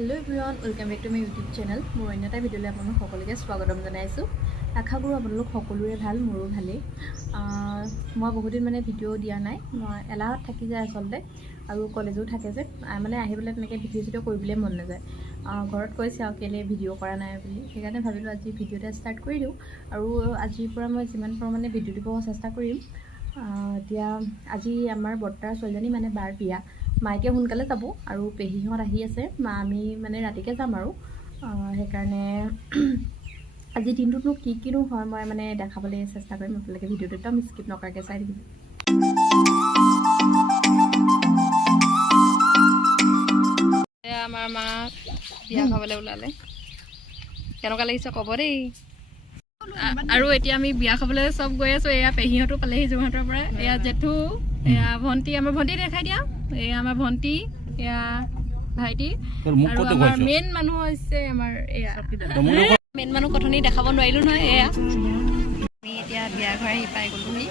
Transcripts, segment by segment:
Hello everyone welcome back to my YouTube channel more अन्य এটা ভিডিওলৈ আপোনালোক সকলোকে স্বাগতম জনাইছো। আশা কৰো আপোনালোক সকলোৰে ভাল, মোৰো ভালেই। মই বহুত দিন মানে ভিডিও দিয়া নাই, মই এলাহত থাকি যায় আসলতে আৰু কলেজও থাকে যে মানে আহিবলৈ তেনেকৈ ভিডিও কৰিবলৈ মন নাযায়। ঘৰত কৈছে আৰু কেলে ভিডিও কৰা নাই বুলি, সেইকাৰণে ভাবিলোঁ আজি ভিডিও এটা ষ্টাৰ্ট কৰি দিওঁ আৰু আজিৰ পৰা মই যিমান পাৰোঁ মানে ভিডিও দিব চেষ্টা কৰিম। এতিয়া আজি আমাৰ বৰ্তাৰ ছোৱালীজনী মানে বাৰ বিয়া, মা এতিয়া সোনকালে যাব আৰু পেহীহঁত আহি আছে, মা আমি মানে ৰাতিকৈ যাম আৰু সেইকাৰণে আজি দিনটোতনো কিনো হয় মই মানে দেখাবলৈ চেষ্টা কৰিম। আপোনালোকে ভিডিঅ'টো একদম স্কিপ নকৰাকৈ চাই থাকিব। আমাৰ মা বিয়া খাবলৈ ওলালে, কেনেকুৱা লাগিছে ক'ব দেই। আৰু এতিয়া আমি বিয়া খাবলৈ চব গৈ আছোঁ। এয়া পেহীহঁতো পালেহি যোৰহাটৰ পৰা, এয়া জেঠু, এয়া ভণ্টি, আমাৰ ভণ্টি দেখাই দিয়া, এয়া আমাৰ ভণ্টি, এয়া ভাইটি, আৰু আমাৰ মেইন মানুহ হৈছে আমাৰ এয়া মেইন মানুহ কথনি দেখাব নোৱাৰিলোঁ নহয়। এয়া আমি এতিয়া বিয়া ঘৰ আহি পাই গ'লোহি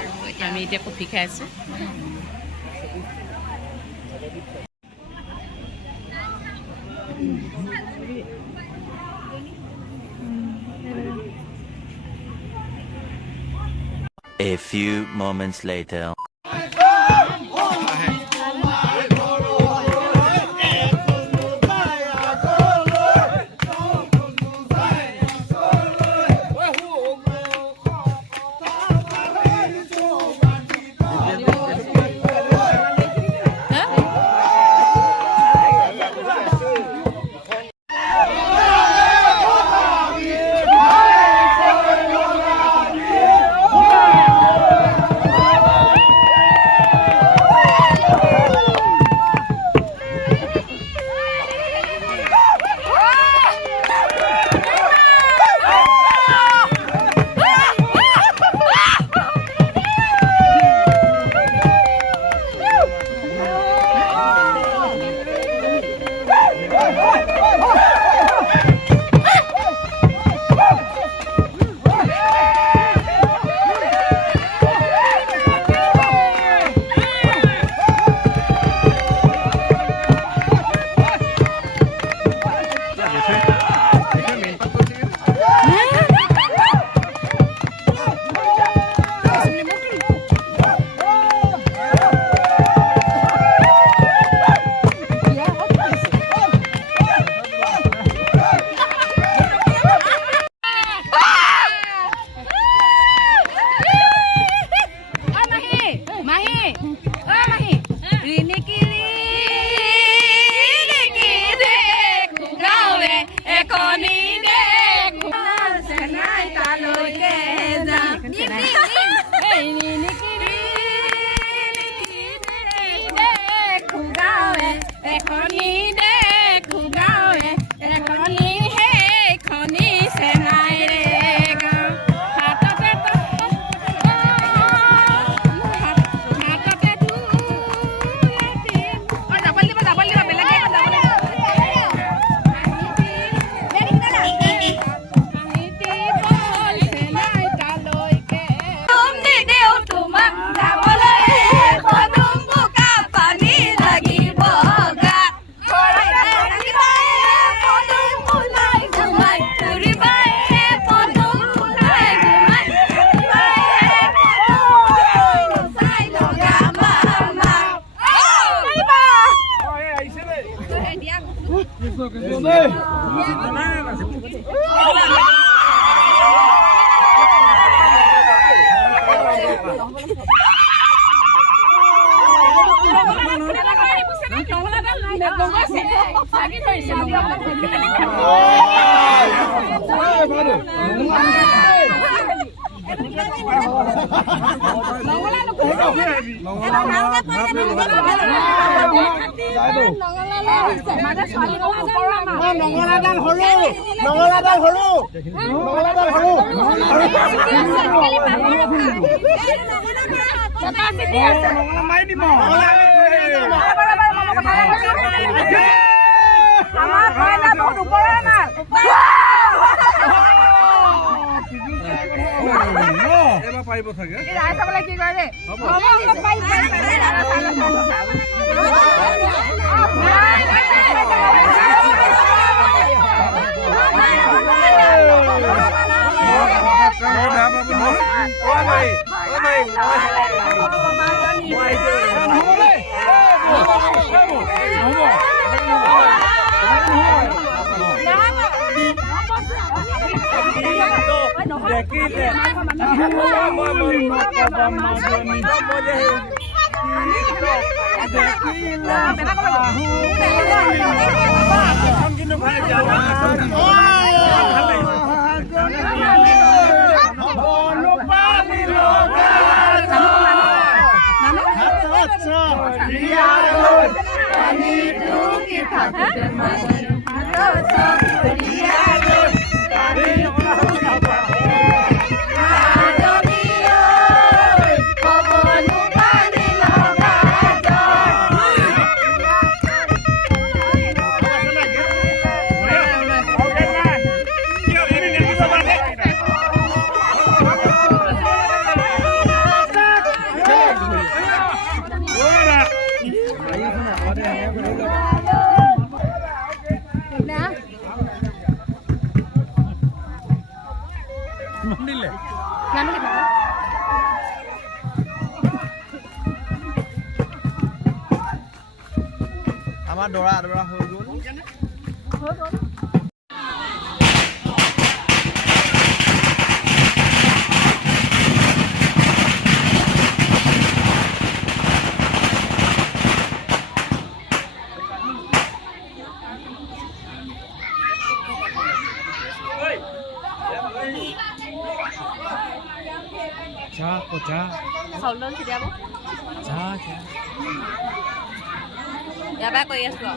আৰু এতিয়া আমি এতিয়া কফি খাই আছোঁ। A few moments later. পাৰিব আমাৰ ডৰা হয়ে গেল চা কোচা চাউল দাউল ছিটিয়াব চা চা ইয়াৰ পৰাই কৰি আছোঁ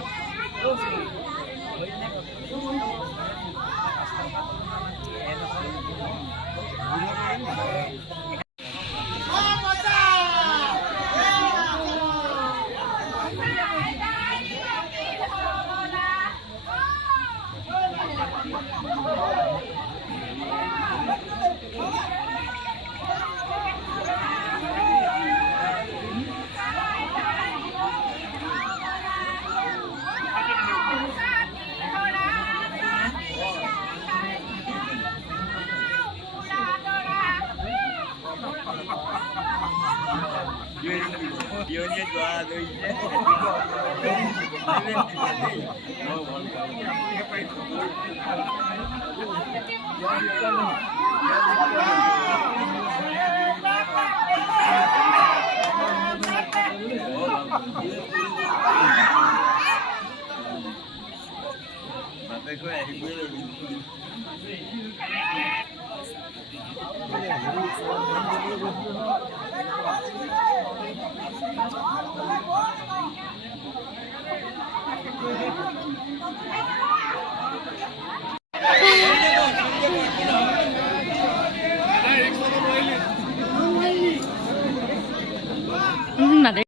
Dionnya jual duitnya. Mata gue Nade.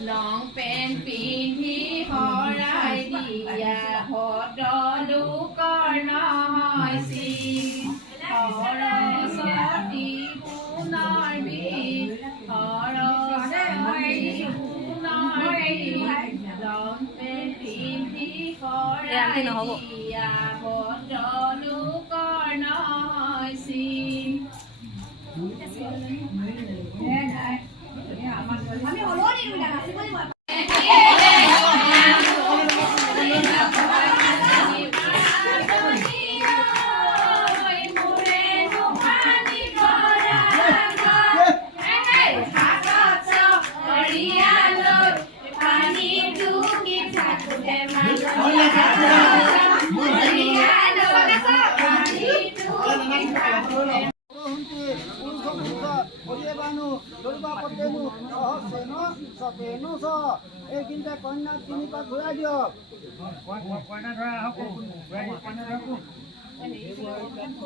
Long pen pin hi horai dia hot do lu kor no hoi si horo so ti hu noi bi horo so ti hu noi bi long pen pin hi horai dia hot do lu kor no hoi si আমি হলো নি রুইলা না Sibley মা পানি টুকি থাকুতে এইখিনিতে কন্যাক 3 পাক ঘূৰাই দিয়ক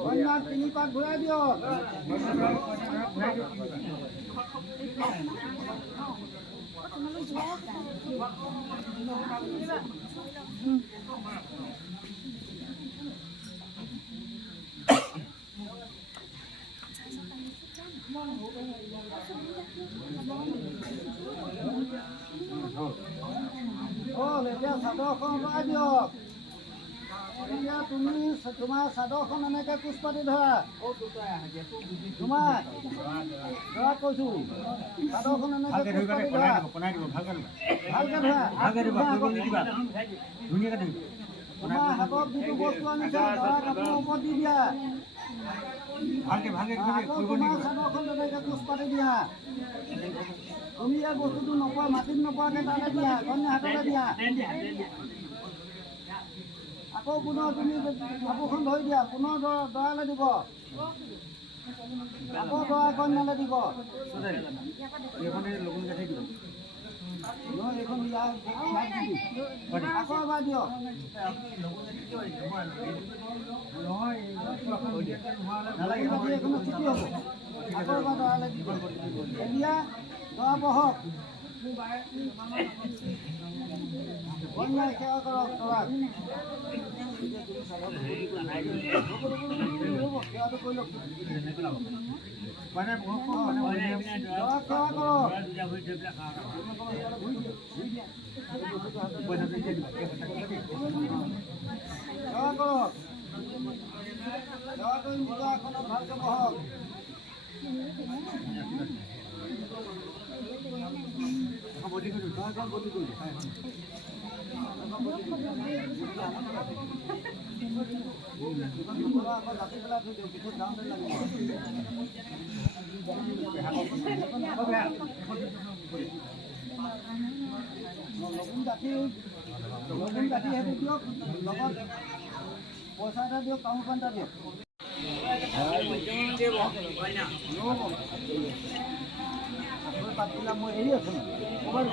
কন্যাক 3 পাক ঘূৰাই দিয়ক এতিয়া চাদৰখন ভৰাই দিয়ক এতিয়া তুমি তোমাৰ চাদৰখন এনেকৈ কোচপাতি ধৰা তোমাৰ ধৰা কৈছো চাদৰখন এনেকৈ কোচপাতি ধৰা ভালকৈ ধৰা তোমাৰ হাতত যিটো বস্তু আনিছে ধৰা কাপোৰৰ ওপৰত দি দিয়া আকৌ তোমাৰ চাদৰখন তেনেকৈ কোচপাতি দিয়া তুমি এই বস্তুটো নপোৱা মাটিত নপৰাকৈ তাতে দিয়া কন্যা হাততে দিয়া আকৌ পুনৰ তুমি কাপোৰখন ধৰি দিয়া পুনৰ দৰালৈ দিব আকৌ দৰা কন্যালৈ দিব এইখন আকৌ এবাৰ দিয়ক এইখনো ছুটি হ'ব আকৌ এবাৰ দৰালৈ দিব এতিয়া দৰা বহক কন্যাই সেৱা কৰক দৰাক সেৱাটো কৰি লওক দৰাক সেৱা কৰক সেৱা কৰক সেৱা কৰি নিজৰ আসনত ভালকৈ বহক লগুণ কাটি সেইটো দিয়ক লগত পইচা এটা দিয়ক তামোল পাণ এটা দিয়ক পাতবিলাক মই এৰি আছো ক'ৰবাত